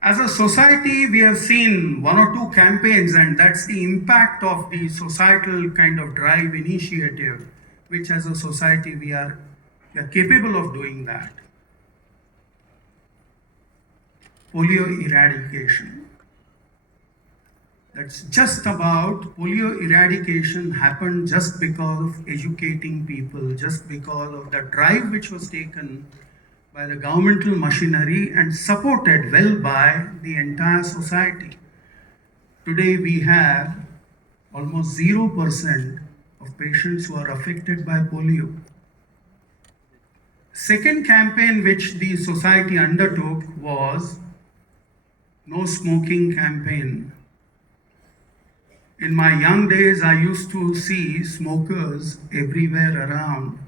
As a society, we have seen one or two campaigns, and that's the impact of the societal kind of drive initiative, which as a society we are capable of doing that. Polio eradication. That's just about polio eradication happened just because of educating people, just because of the drive which was taken by the governmental machinery and supported well by the entire society. Today we have almost 0% of patients who are affected by polio. Second campaign which the society undertook was no smoking campaign. In my young days, I used to see smokers everywhere around.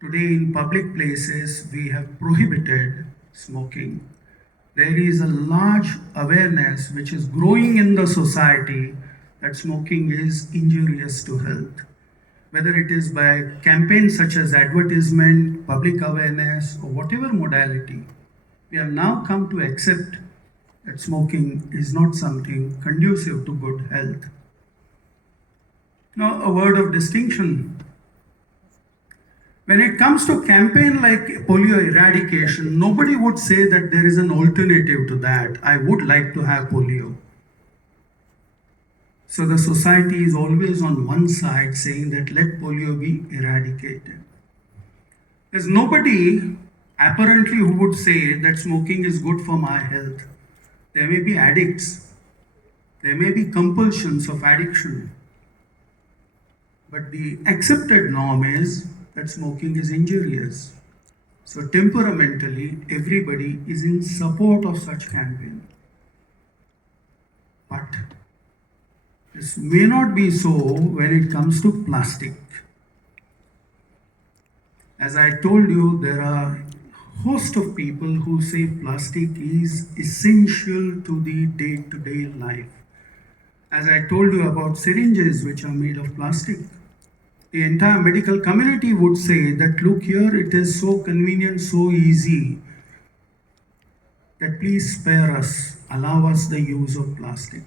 Today, in public places, we have prohibited smoking. There is a large awareness which is growing in the society that smoking is injurious to health. Whether it is by campaigns such as advertisement, public awareness, or whatever modality, we have now come to accept that smoking is not something conducive to good health. Now, a word of distinction. When it comes to campaign like polio eradication, nobody would say that there is an alternative to that. I would like to have polio. So the society is always on one side saying that let polio be eradicated. There's nobody apparently who would say that smoking is good for my health. There may be addicts, there may be compulsions of addiction, but the accepted norm is that smoking is injurious. So temperamentally, everybody is in support of such campaign. But this may not be so when it comes to plastic. As I told you, there are host of people who say plastic is essential to the day-to-day life. As I told you about syringes which are made of plastic, the entire medical community would say that look here, it is so convenient, so easy, that please spare us, allow us the use of plastic.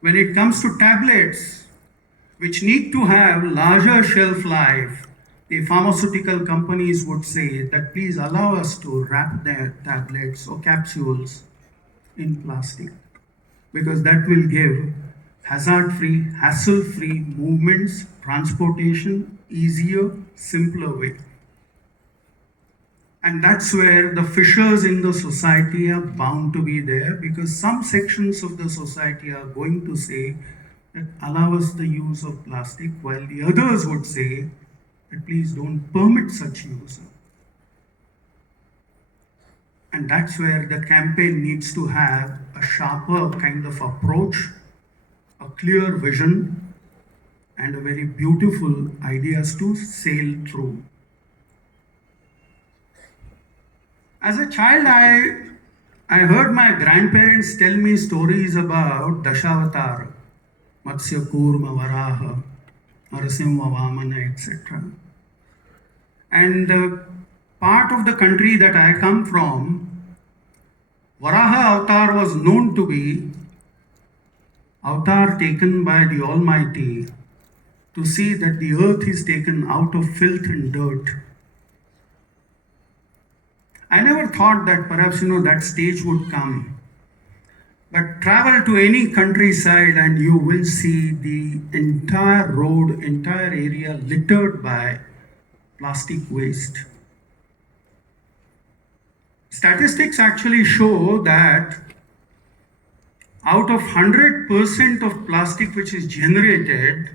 When it comes to tablets, which need to have larger shelf life, the pharmaceutical companies would say that please allow us to wrap their tablets or capsules in plastic, because that will give hazard-free, hassle-free movements, transportation, easier, simpler way. And that's where the fissures in the society are bound to be there, because some sections of the society are going to say that allow us the use of plastic, while the others would say that please don't permit such use. And that's where the campaign needs to have a sharper kind of approach, a clear vision, and a very beautiful ideas to sail through. As a child, I heard my grandparents tell me stories about Dashavatar, Matsya Kurma Varaha, Narasimha Vamana, etc. And the part of the country that I come from, Varaha avatar was known to be avatar taken by the Almighty to see that the earth is taken out of filth and dirt. I never thought that perhaps that stage would come. But travel to any countryside and you will see the entire road, entire area littered by plastic waste. Statistics actually show that out of 100% of plastic which is generated,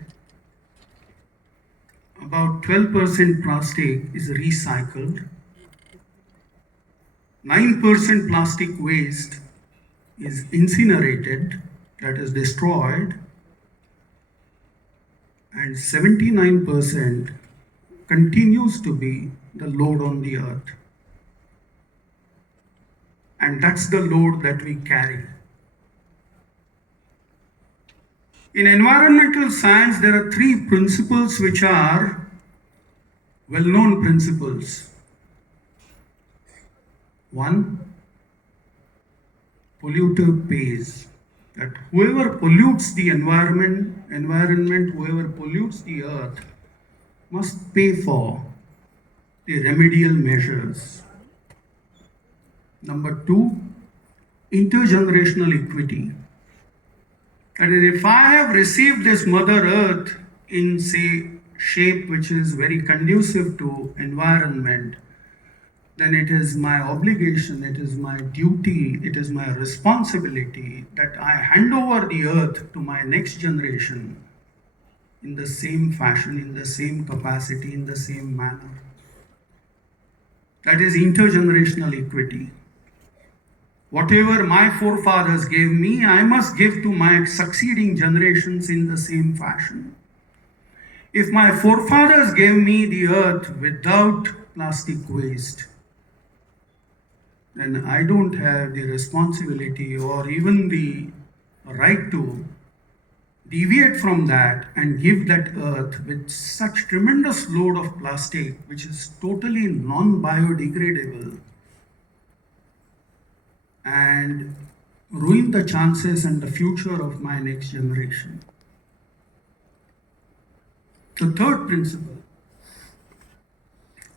about 12% plastic is recycled, 9% plastic waste is incinerated, that is destroyed, and 79% continues to be the load on the earth. And that's the load that we carry. In environmental science, there are three principles which are well-known principles. One, polluter pays. That whoever pollutes the environment, whoever pollutes the earth, must pay for the remedial measures. Number two, intergenerational equity. That is, if I have received this Mother Earth in, say, shape which is very conducive to environment, then it is my obligation, it is my duty, it is my responsibility that I hand over the earth to my next generation in the same fashion, in the same capacity, in the same manner. That is intergenerational equity. Whatever my forefathers gave me, I must give to my succeeding generations in the same fashion. If my forefathers gave me the earth without plastic waste, then I don't have the responsibility or even the right to deviate from that and give that earth with such tremendous load of plastic, which is totally non-biodegradable, and ruin the chances and the future of my next generation. The third principle,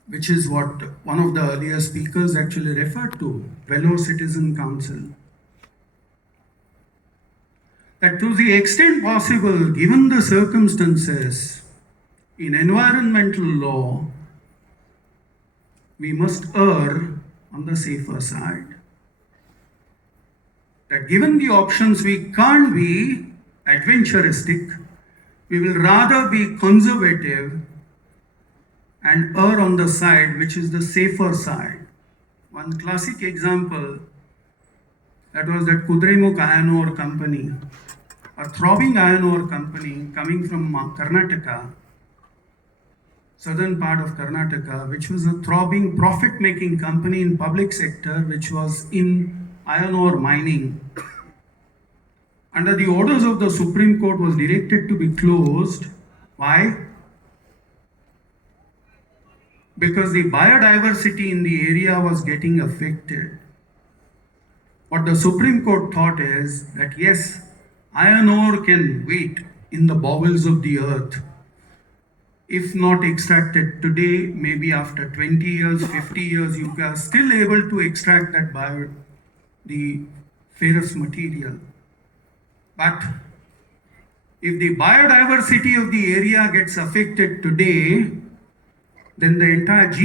which is what one of the earlier speakers actually referred to, fellow citizen council. That to the extent possible, given the circumstances, in environmental law, we must err on the safer side. That given the options, we can't be adventuristic, we will rather be conservative and err on the side which is the safer side. One classic example, that was that Kudremukh iron ore company, a throbbing iron ore company coming from Karnataka, southern part of Karnataka, which was a throbbing profit-making company in public sector, which was in iron ore mining. Under the orders of the Supreme Court was directed to be closed. Why? Because the biodiversity in the area was getting affected. What the Supreme Court thought is that yes, iron ore can wait in the bowels of the earth. If not extracted today, maybe after 20 years, 50 years, you are still able to extract that the ferrous material. But if the biodiversity of the area gets affected today, then the entire